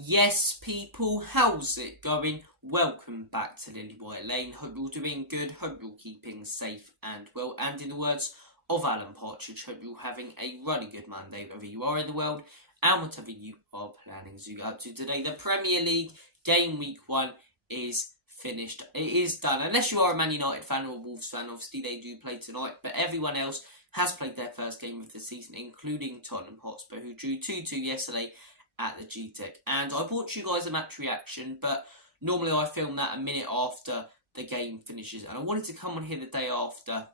Yes, people, how's it going? Welcome back to Lily White Lane. Hope you're doing good. Hope you're keeping safe and well. And in the words of Alan Partridge, hope you're having a really good Monday, wherever you are in the world and whatever you are planning to get up to today. The Premier League game week 1 is finished. It is done. Unless you are a Man United fan or a Wolves fan, obviously they do play tonight. But everyone else has played their first game of the season, including Tottenham Hotspur, who drew 2-2 yesterday at the G-Tech. And I brought you guys a match reaction, but normally I film that a minute after the game finishes. And I wanted to come on here the day after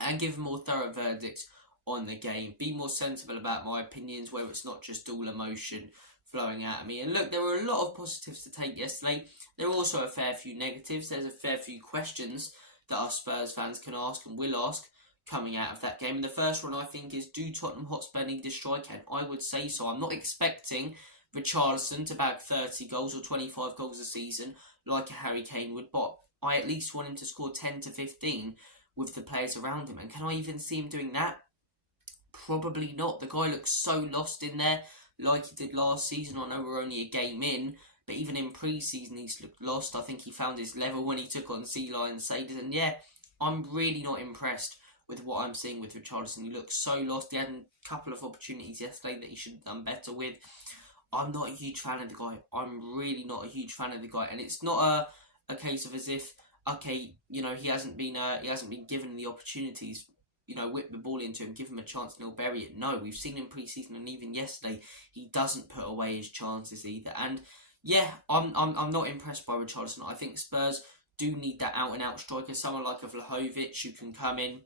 and give a more thorough verdict on the game. Be more sensible about my opinions, where it's not just all emotion flowing out of me. And look, there were a lot of positives to take yesterday. There are also a fair few negatives. There's a fair few questions that our Spurs fans can ask and will ask coming out of that game. And the first one, I think, is, do Tottenham Hotspur need a striker? And I would say so. I'm not expecting Richarlison to bag 30 goals or 25 goals a season like a Harry Kane would, but I at least want him to score 10 to 15 with the players around him. And can I even see him doing that? Probably not. The guy looks so lost in there, like he did last season. I know we're only a game in, but even in pre-season he's looked lost. I think he found his level when he took on Sea Lion Saders. And yeah, I'm really not impressed with what I'm seeing with Richarlison. He looks so lost. He had a couple of opportunities yesterday that he should have done better with. I'm not a huge fan of the guy. I'm really not a huge fan of the guy. And it's not a case of as if, okay, you know, he hasn't been given the opportunities. You know, whip the ball into him, give him a chance and he'll bury it. No, we've seen him pre-season and even yesterday, he doesn't put away his chances either. And yeah, I'm not impressed by Richarlison. I think Spurs do need that out-and-out striker, someone like a Vlahovic who can come in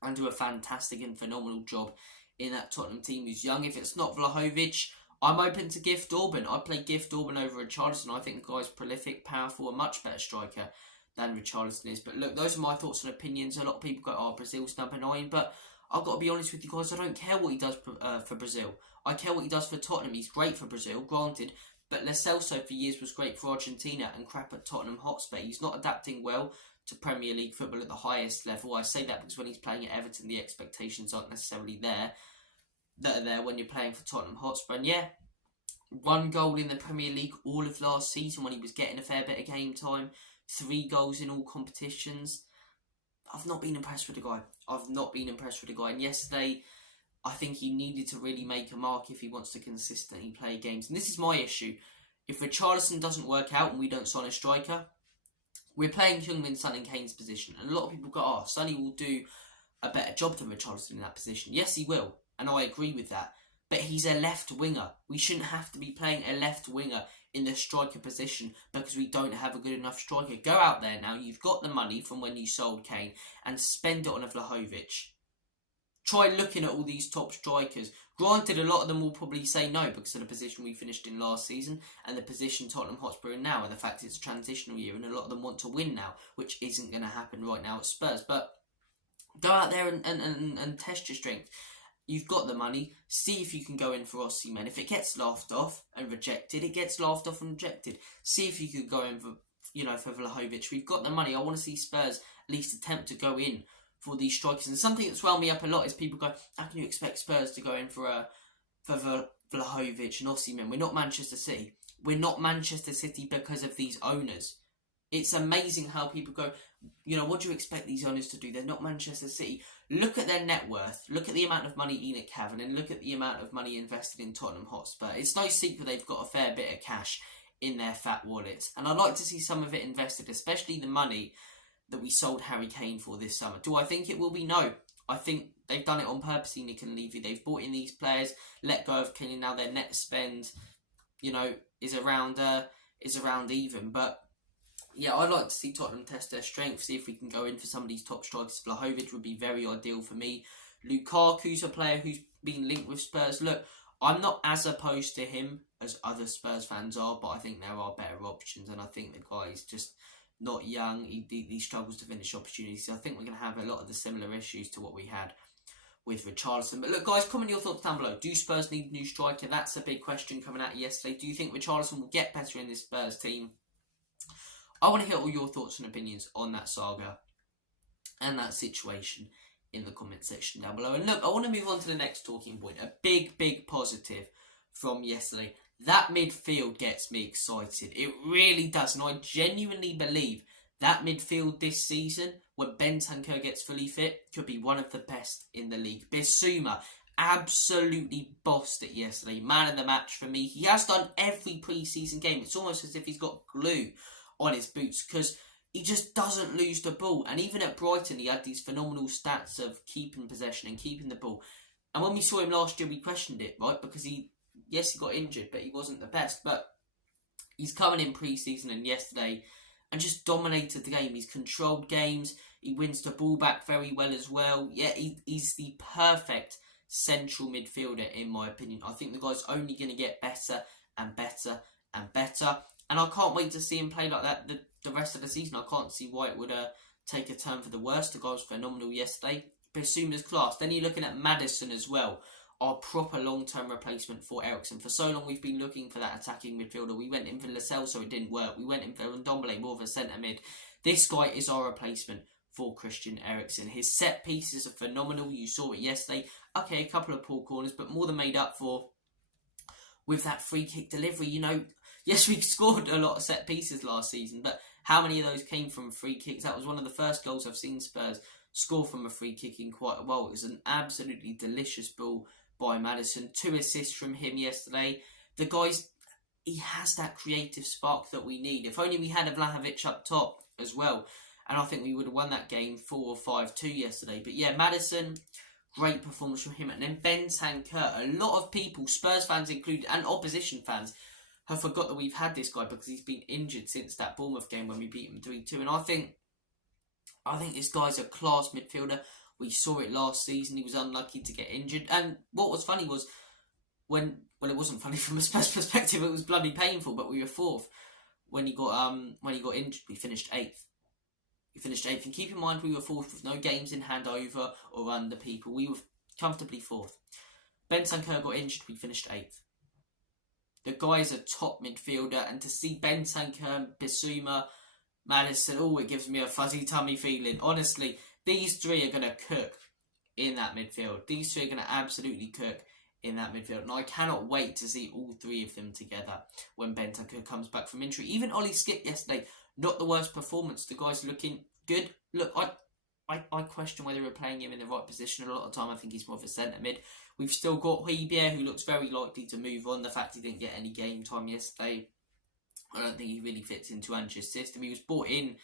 and do a fantastic and phenomenal job in that Tottenham team who's young. If it's not Vlahovic, I'm open to Gift Orban. I play Gift Orban over Richarlison. I think the guy's prolific, powerful, a much better striker than Richarlison is. But look, those are my thoughts and opinions. A lot of people go, oh, Brazil's number 9, but I've got to be honest with you guys, I don't care what he does for Brazil. I care what he does for Tottenham. He's great for Brazil, granted, but Lo Celso for years was great for Argentina and crap at Tottenham Hotspur. He's not adapting well to Premier League football at the highest level. I say that because when he's playing at Everton, the expectations aren't necessarily there that are there when you're playing for Tottenham Hotspur. And yeah, 1 goal in the Premier League all of last season when he was getting a fair bit of game time. 3 goals in all competitions. I've not been impressed with the guy. And yesterday, I think he needed to really make a mark if he wants to consistently play games. And this is my issue. If Richarlison doesn't work out and we don't sign a striker, we're playing Heung-min Son in Kane's position. And a lot of people go, oh, Sonny will do a better job than Richarlison in that position. Yes, he will. And I agree with that. But he's a left winger. We shouldn't have to be playing a left winger in the striker position because we don't have a good enough striker. Go out there now. You've got the money from when you sold Kane and spend it on a Vlahovic. Try looking at all these top strikers. Granted, a lot of them will probably say no because of the position we finished in last season and the position Tottenham Hotspur in now, and the fact it's a transitional year and a lot of them want to win now, which isn't going to happen right now at Spurs. But go out there and test your strength. You've got the money. See if you can go in for Osimhen. If it gets laughed off and rejected, it gets laughed off and rejected. See if you could go in for, for Vlahovic. We've got the money. I want to see Spurs at least attempt to go in for these strikers. And something that's wound me up a lot is people go, how can you expect Spurs to go in for Vlahovic and Osimhen? We're not Manchester City. We're not Manchester City because of these owners. It's amazing how people go, what do you expect these owners to do? They're not Manchester City. Look at their net worth. Look at the amount of money Enoch have, and then look at the amount of money invested in Tottenham Hotspur. It's no secret they've got a fair bit of cash in their fat wallets. And I'd like to see some of it invested, especially the money that we sold Harry Kane for this summer. Do I think it will be? No. I think they've done it on purpose, Enoch and Levy. They've bought in these players, let go of Kane, and now their net spend, is around even. But yeah, I'd like to see Tottenham test their strength, see if we can go in for some of these top strikers. Vlahovic would be very ideal for me. Lukaku's a player who's been linked with Spurs. Look, I'm not as opposed to him as other Spurs fans are, but I think there are better options, and I think the guy is just not young. He struggles to finish opportunities. So I think we're going to have a lot of the similar issues to what we had with Richarlison. But look, guys, comment your thoughts down below. Do Spurs need a new striker? That's a big question coming out yesterday. Do you think Richarlison will get better in this Spurs team? I want to hear all your thoughts and opinions on that saga and that situation in the comment section down below. And look, I want to move on to the next talking point. A big, big positive from yesterday. that midfield gets me excited. It really does. And I genuinely believe that midfield this season, when Bentancur gets fully fit, could be one of the best in the league. Bissouma absolutely bossed it yesterday. Man of the match for me. He has done every pre-season game. It's almost as if he's got glue on his boots because he just doesn't lose the ball. And even at Brighton, he had these phenomenal stats of keeping possession and keeping the ball. And when we saw him last year, we questioned it, right? Because he got injured, but he wasn't the best. But he's coming in pre-season and yesterday and just dominated the game. He's controlled games. He wins the ball back very well as well. Yeah, he's the perfect central midfielder, in my opinion. I think the guy's only going to get better and better and better. And I can't wait to see him play like that the rest of the season. I can't see why it would take a turn for the worse. The guy was phenomenal yesterday. Bissouma's class. Then you're looking at Maddison as well. Our proper long-term replacement for Eriksen. For so long we've been looking for that attacking midfielder. We went in for Lascelles, so it didn't work. We went in for Ndombele, more of a centre mid. This guy is our replacement for Christian Eriksen. His set pieces are phenomenal. You saw it yesterday. Okay, a couple of poor corners, but more than made up for with that free kick delivery. You know, yes, we scored a lot of set pieces last season, but how many of those came from free kicks? That was one of the first goals I've seen Spurs score from a free kick in quite a while. It was an absolutely delicious ball by Maddison. 2 assists from him yesterday. The guy's, he has that creative spark that we need. If only we had a Vlahovic up top as well. And I think we would have won that game 4 or 5-2 yesterday. But yeah, Maddison, great performance from him. And then Bentancur. A lot of people, Spurs fans included, and opposition fans, have forgot that we've had this guy because he's been injured since that Bournemouth game when we beat him 3-2. And I think this guy's a class midfielder. We saw it last season. He was unlucky to get injured. And what was funny was well, it wasn't funny from a Spurs perspective. It was bloody painful. But we were 4th when he got injured. We finished 8th. And keep in mind we were 4th with no games in hand over or under people. We were comfortably 4th. Bentancur got injured. We finished 8th. The guy is a top midfielder, and to see Bentancur, Bissouma, Maddison, it gives me a fuzzy tummy feeling. Honestly, these 3 are going to cook in that midfield. These 3 are going to absolutely cook in that midfield. And I cannot wait to see all 3 of them together when Bentancur comes back from injury. Even Ollie Skip yesterday, not the worst performance. The guy's looking good. Look, I question whether we're playing him in the right position. A lot of the time I think he's more of a centre mid. We've still got Højbjerg, who looks very likely to move on. The fact he didn't get any game time yesterday, I don't think he really fits into Ange's system. He was brought in,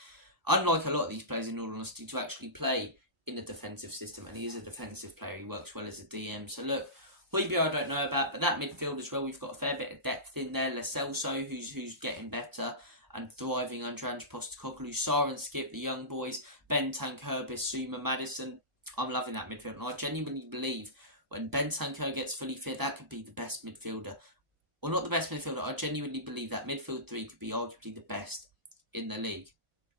unlike a lot of these players in all honesty, to actually play in a defensive system. And he is a defensive player. He works well as a DM. So look, Højbjerg I don't know about, but that midfield as well, we've got a fair bit of depth in there. Lascelles, who's getting better and thriving under Ange Postecoglou. Sarr and Skip, the young boys. Bentancur, Bissouma, Maddison. I'm loving that midfield. And I genuinely believe when Bentancur gets fully fit, that could be the best midfielder. Well, not the best midfielder. I genuinely believe that midfield 3 could be arguably the best in the league.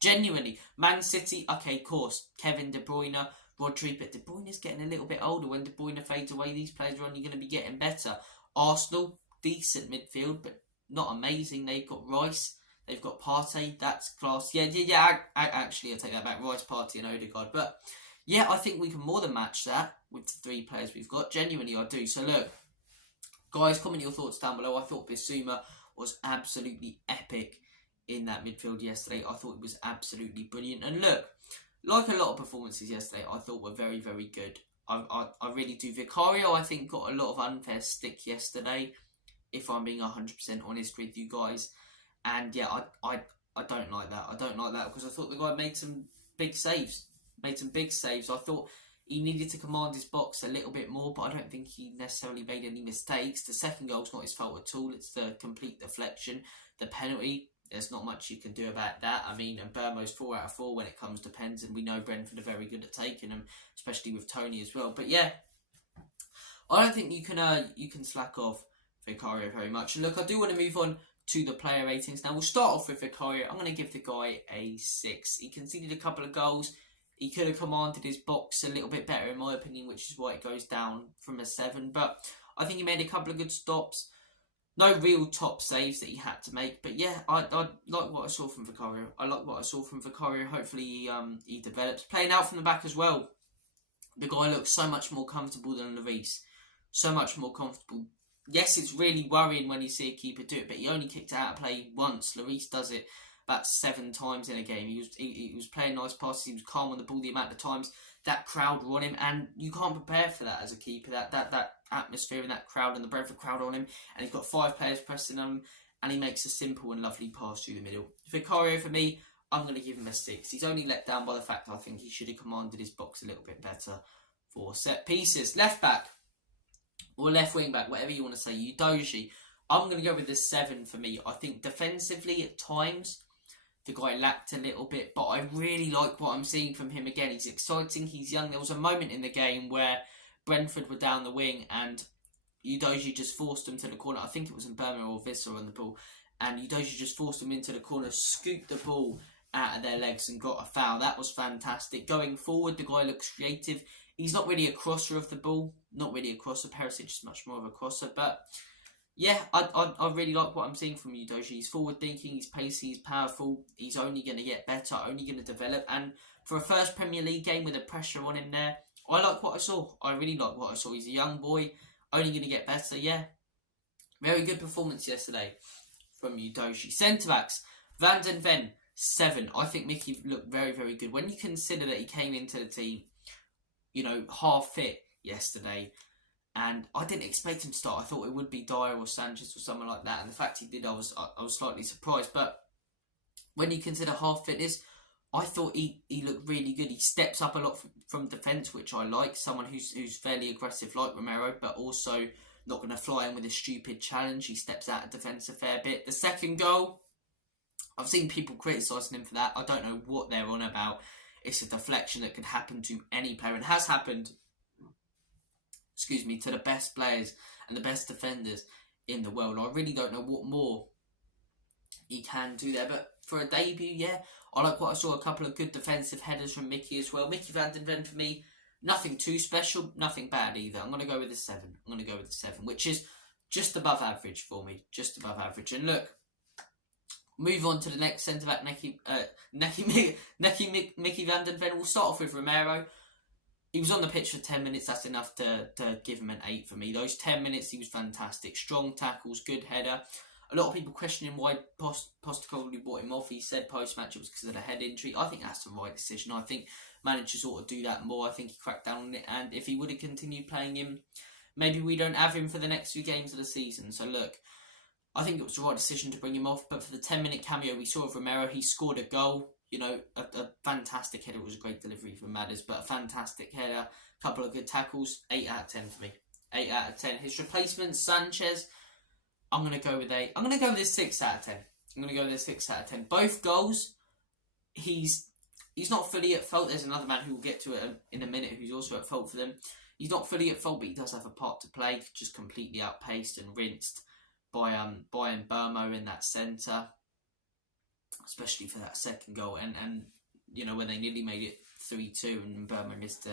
Genuinely. Man City, okay, of course. Kevin De Bruyne, Rodri, but De Bruyne's getting a little bit older. When De Bruyne fades away, these players are only going to be getting better. Arsenal, decent midfield, but not amazing. They've got Rice. They've got Partey, that's class. Yeah, actually, I'll take that back. Rice, Partey and Odegaard. But, yeah, I think we can more than match that with the 3 players we've got. Genuinely, I do. So, look, guys, comment your thoughts down below. I thought Bissouma was absolutely epic in that midfield yesterday. I thought it was absolutely brilliant. And, look, like a lot of performances yesterday, I thought were very, very good. I really do. Vicario, I think, got a lot of unfair stick yesterday, if I'm being 100% honest with you guys. And yeah, I don't like that. I don't like that because I thought the guy made some big saves. I thought he needed to command his box a little bit more, but I don't think he necessarily made any mistakes. The second goal's not his fault at all. It's the complete deflection. The penalty, there's not much you can do about that. I mean, and Burmo's 4 out of 4 when it comes to pens, and we know Brentford are very good at taking them, especially with Tony as well. But yeah, I don't think you can slack off Vicario very much. And look, I do want to move on to the player ratings. Now, we'll start off with Vicario. I'm going to give the guy a 6. He conceded a couple of goals. He could have commanded his box a little bit better, in my opinion, which is why it goes down from a 7. But I think he made a couple of good stops. No real top saves that he had to make. But yeah, I like what I saw from Vicario. Hopefully he develops. Playing out from the back as well. The guy looks so much more comfortable than Lloris. So much more comfortable yes, it's really worrying when you see a keeper do it, but he only kicked it out of play once. Lloris does it about 7 times in a game. He was playing nice passes. He was calm on the ball. The amount of times that crowd were on him, and you can't prepare for that as a keeper. That atmosphere and that crowd and the Brentford crowd on him, and he's got 5 players pressing on him, and he makes a simple and lovely pass through the middle. Vicario, for me, I'm going to give him a 6. He's only let down by the fact that I think he should have commanded his box a little bit better for set pieces. Left back or left wing back, whatever you want to say. Udogie, I'm going to go with a 7 for me. I think defensively at times the guy lacked a little bit, but I really like what I'm seeing from him again. He's exciting, he's young. There was a moment in the game where Brentford were down the wing and Udogie just forced them to the corner. I think it was in Burma or Visser on the ball, and Udogie just forced them into the corner, scooped the ball out of their legs and got a foul. That was fantastic. Going forward, the guy looks creative. He's not really a crosser of the ball, not really a crosser. Perisic is much more of a crosser, but yeah, I really like what I'm seeing from Udogie. He's forward thinking, he's pacey, he's powerful. He's only going to get better, only going to develop. And for a first Premier League game with the pressure on him there, I like what I saw. I really like what I saw. He's a young boy, only going to get better. Yeah, very good performance yesterday from Udogie. Centre backs, Van den Ven, 7. I think Mickey looked very, very good. When you consider that he came into the team, half fit yesterday, and I didn't expect him to start. I thought it would be Dyer or Sanchez or someone like that. And the fact he did, I was slightly surprised. But when you consider half fitness, I thought he looked really good. He steps up a lot from defence, which I like. Someone who's fairly aggressive like Romero, but also not going to fly in with a stupid challenge. He steps out of defence a fair bit. The second goal, I've seen people criticising him for that. I don't know what they're on about. It's a deflection that could happen to any player, and has happened to the best players and the best defenders in the world. I really don't know what more he can do there, but for a debut, yeah, I like what I saw. A couple of good defensive headers from Mickey as well. Mickey Van den Ven, for me, nothing too special, nothing bad either. I'm going to go with a 7. Which is just above average for me, just above average. And look, move on to the next centre-back, Mickey Van den Ven. We'll start off with Romero. He was on the pitch for 10 minutes. That's enough to give him an 8 for me. Those 10 minutes, he was fantastic. Strong tackles, good header. A lot of people questioning why Postecoglou brought him off. He said post-match it was because of the head injury. I think that's the right decision. I think managers ought to do that more. I think he cracked down on it. And if he would have continued playing him, maybe we don't have him for the next few games of the season. So look, I think it was the right decision to bring him off. But for the 10-minute cameo we saw of Romero, he scored a goal. A fantastic header. It was a great delivery from Madders, but a fantastic header. A couple of good tackles. 8 out of 10 for me. 8 out of 10. His replacement, Sanchez, I'm going to go with 8. I'm going to go with a 6 out of 10. Both goals, he's not fully at fault. There's another man who will get to it in a minute who's also at fault for them. He's not fully at fault, but he does have a part to play. Just completely outpaced and rinsed by Burmo in that centre, especially for that second goal, and when they nearly made it 3-2 and Burma missed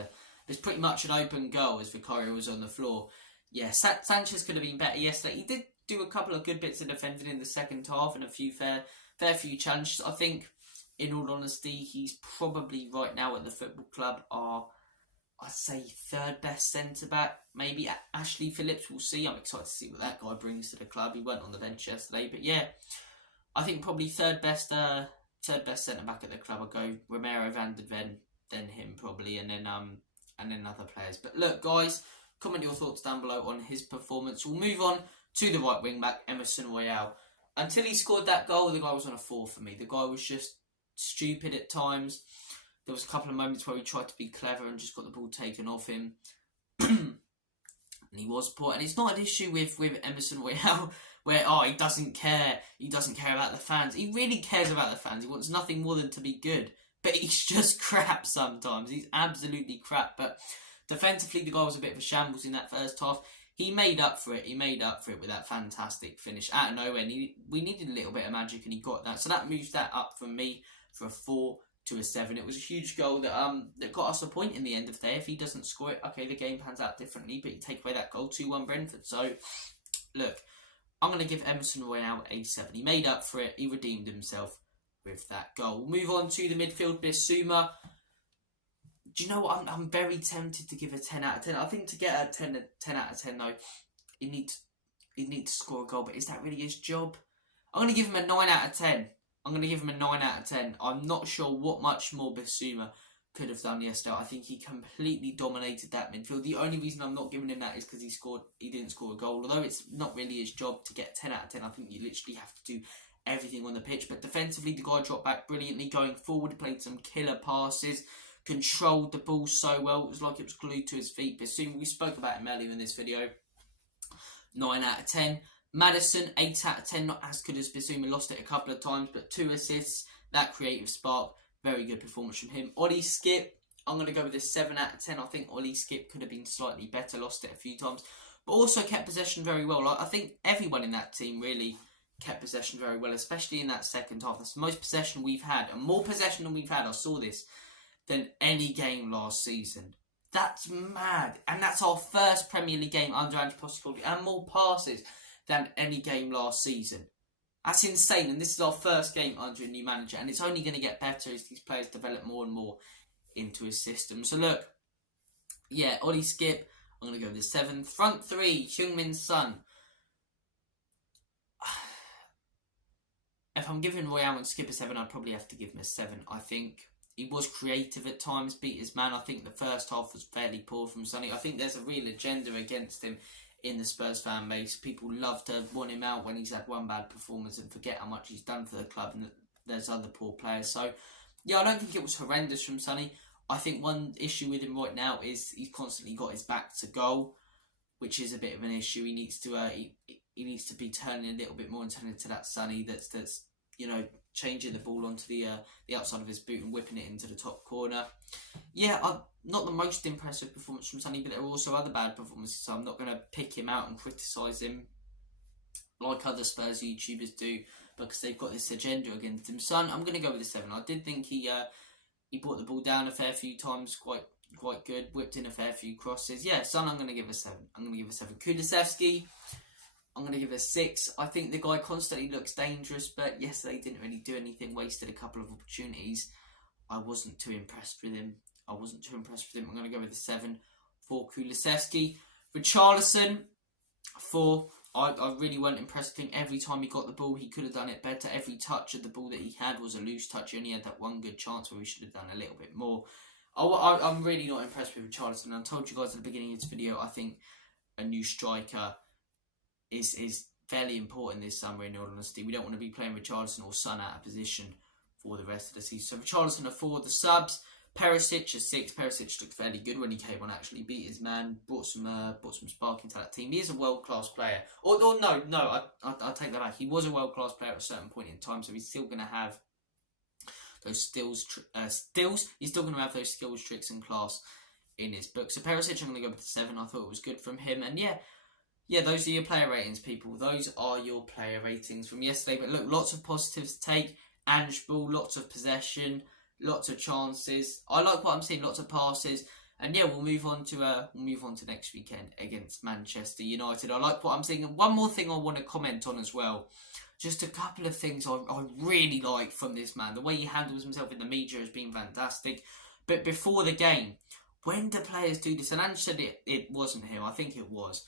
it's pretty much an open goal as Vicario was on the floor. Yeah, Sanchez could have been better yesterday. He did do a couple of good bits of defending in the second half and a few fair few challenges. I think, in all honesty, he's probably right now at the football club I'd say 3rd best centre back. Maybe Ashley Phillips. We'll see. I'm excited to see what that guy brings to the club. He went on the bench yesterday, but yeah, I think probably third best centre back at the club. I'll go Romero, Van den Ven, then him probably, and then other players. But look, guys, comment your thoughts down below on his performance. We'll move on to the right wing back, Emerson Royale. Until he scored that goal, the guy was on a 4 for me. The guy was just stupid at times. There was a couple of moments where he tried to be clever and just got the ball taken off him. And he was poor. And it's not an issue with Emerson Royale where, he doesn't care. He doesn't care about the fans. He really cares about the fans. He wants nothing more than to be good. But he's just crap sometimes. He's absolutely crap. But defensively, the guy was a bit of a shambles in that first half. He made up for it. With that fantastic finish. Out of nowhere. We needed a little bit of magic and he got that. So that moves that up from me for a 4 to a 7. It was a huge goal that got us a point in the end of the day. If he doesn't score it, okay, the game pans out differently, but you take away that goal, 2-1 Brentford. So, look, I'm going to give Emerson Royale a 7. He made up for it. He redeemed himself with that goal. We'll move on to the midfield, Bissouma. Do you know what? I'm very tempted to give a 10 out of 10. I think to get a 10 out of 10, though, you need he needs to score a goal, but is that really his job? I'm going to give him a 9 out of 10. I'm going to give him a 9 out of 10. I'm not sure what much more Bissouma could have done yesterday. I think he completely dominated that midfield. The only reason I'm not giving him that is because he didn't score a goal. Although it's not really his job to get 10 out of 10. I think you literally have to do everything on the pitch. But defensively, the guy dropped back brilliantly. Going forward, played some killer passes. Controlled the ball so well. It was like it was glued to his feet. Bissouma, we spoke about him earlier in this video. 9 out of 10. Maddison, 8 out of 10. Not as good as Bissouma. Lost it a couple of times, but 2 assists. That creative spark. Very good performance from him. Ollie Skip, I'm going to go with a 7 out of 10. I think Ollie Skip could have been slightly better. Lost it a few times. But also kept possession very well. I think everyone in that team really kept possession very well, especially in that second half. That's the most possession we've had. And more possession than we've had, I saw this, than any game last season. That's mad. And that's our first Premier League game under Ange Postecoglou. And more passes than any game last season. That's insane, and this is our first game under a new manager, and it's only going to get better as these players develop more and more into his system. So look, yeah, Ollie Skip, I'm going to go with a 7. Front 3, Heung-min Son. If I'm giving Roy Allen Skip a 7, I'd probably have to give him a 7. I think he was creative at times, beat his man. I think the first half was fairly poor from Sonny. I think there's a real agenda against him in the Spurs fan base. People love to want him out when he's had one bad performance and forget how much he's done for the club, and there's other poor players. So, yeah, I don't think it was horrendous from Sonny. I think one issue with him right now is he's constantly got his back to goal, which is a bit of an issue. He needs to he needs to be turning a little bit more and turning to that Sonny that's you know, changing the ball onto the outside of his boot and whipping it into the top corner. Yeah, not the most impressive performance from Sonny, but there are also other bad performances, so I'm not going to pick him out and criticise him like other Spurs YouTubers do, because they've got this agenda against him. Son, I'm going to go with a 7. I did think he brought the ball down a fair few times, quite good, whipped in a fair few crosses. Yeah, Son, I'm going to give a 7. I'm going to give a 7. Kulusevski, I'm going to give it a 6. I think the guy constantly looks dangerous, but yesterday didn't really do anything, wasted a couple of opportunities. I wasn't too impressed with him. I'm going to go with a 7 for Kulusevski. Richarlison, 4. I really weren't impressed. I think every time he got the ball, he could have done it better. Every touch of the ball that he had was a loose touch. He only had that one good chance where we should have done a little bit more. I'm really not impressed with Richarlison. I told you guys at the beginning of this video, I think a new striker is fairly important this summer, in all honesty. We don't want to be playing Richarlison or Son out of position for the rest of the season. So Richarlison are 4. The subs, Perisic is 6. Perisic looked fairly good when he came on, actually. Beat his man, brought some spark into that team. He is a world-class player. I take that back. He was a world-class player at a certain point in time, so he's still going to have those skills. He's still going to have those skills, tricks and class in his book. So Perisic, I'm going to go with the 7. I thought it was good from him. And yeah, those are your player ratings, people. Those are your player ratings from yesterday. But look, lots of positives to take. Ange ball, lots of possession, lots of chances. I like what I'm seeing, lots of passes. And yeah, we'll move on to next weekend against Manchester United. I like what I'm seeing. And one more thing I want to comment on as well. Just a couple of things I really like from this man. The way he handles himself in the media has been fantastic. But before the game, when the players do this, and Ange said it wasn't him, I think it was.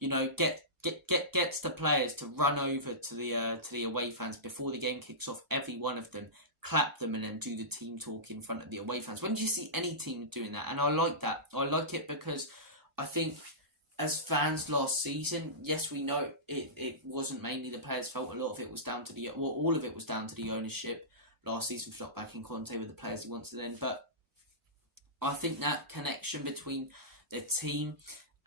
You know, gets the players to run over to the away fans before the game kicks off. Every one of them, clap them, and then do the team talk in front of the away fans. When do you see any team doing that? And I like that. I like it because I think as fans last season, yes, we know it wasn't mainly the players' fault. A lot of it was down to all of it was down to the ownership last season for not backing Conte with the players he wanted then. But I think that connection between the team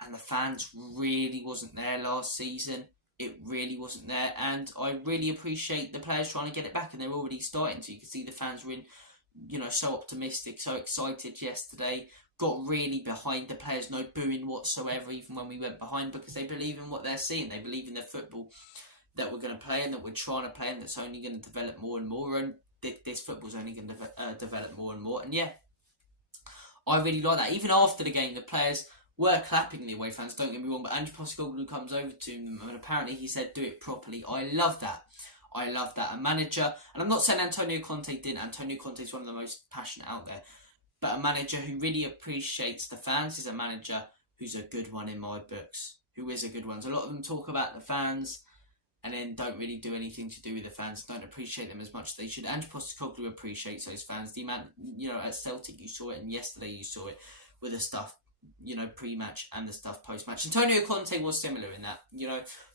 and the fans really wasn't there last season. It really wasn't there. And I really appreciate the players trying to get it back. And they're already starting to. You can see the fans were so optimistic, so excited yesterday. Got really behind the players. No booing whatsoever, even when we went behind. Because they believe in what they're seeing. They believe in the football that we're going to play and that we're trying to play. And that's only going to develop more and more. And this football's only going to develop more and more. And yeah, I really like that. Even after the game, the players were clapping the away fans, don't get me wrong, but Ange Postecoglou comes over to them and apparently he said, do it properly. I love that. A manager, and I'm not saying Antonio Conte didn't. Antonio Conte is one of the most passionate out there, but a manager who really appreciates the fans is a manager who's a good one in my books. who is a good one. A lot of them talk about the fans and then don't really do anything to do with the fans, don't appreciate them as much as they should. Ange Postecoglou appreciates those fans. The amount, at Celtic you saw it, and yesterday you saw it with the stuff, pre-match and the stuff post-match. Antonio Conte was similar in that,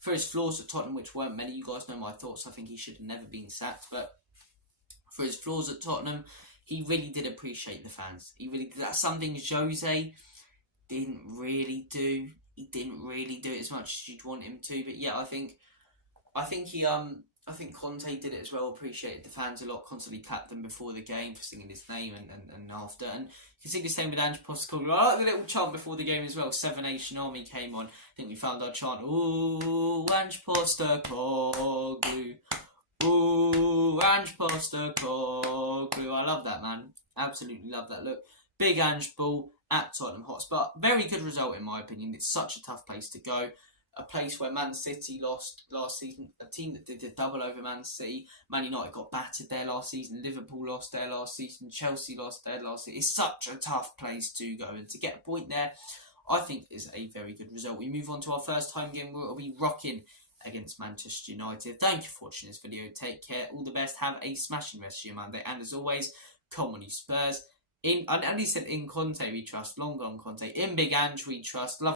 for his flaws at Tottenham, which weren't many. You guys know my thoughts. I think he should have never been sacked, but for his flaws at Tottenham, he really did appreciate the fans. He really did. That's something Jose didn't really do. He didn't really do it as much as you'd want him to. But yeah, I think Conte did it as well, appreciated the fans a lot, constantly clapped them before the game for singing his name and after. And you can see the same with Ange Postecoglou. I like the little chant before the game as well. Seven Nation Army came on. I think we found our chant. Ooh, Ange Postecoglou. Ooh, Ange Postecoglou. I love that, man. Absolutely love that. Look, big Ange ball at Tottenham Hotspur. Very good result in my opinion. It's such a tough place to go. A place where Man City lost last season, a team that did a double over Man City. Man United got battered there last season, Liverpool lost there last season, Chelsea lost there last season. It's such a tough place to go, and to get a point there, I think is a very good result. We move on to our first home game where we'll be rocking against Manchester United. Thank you for watching this video. Take care, all the best, have a smashing rest of your Monday, and as always, come on you Spurs. I said in Conte we trust, long gone Conte, in Big Ange we trust. Love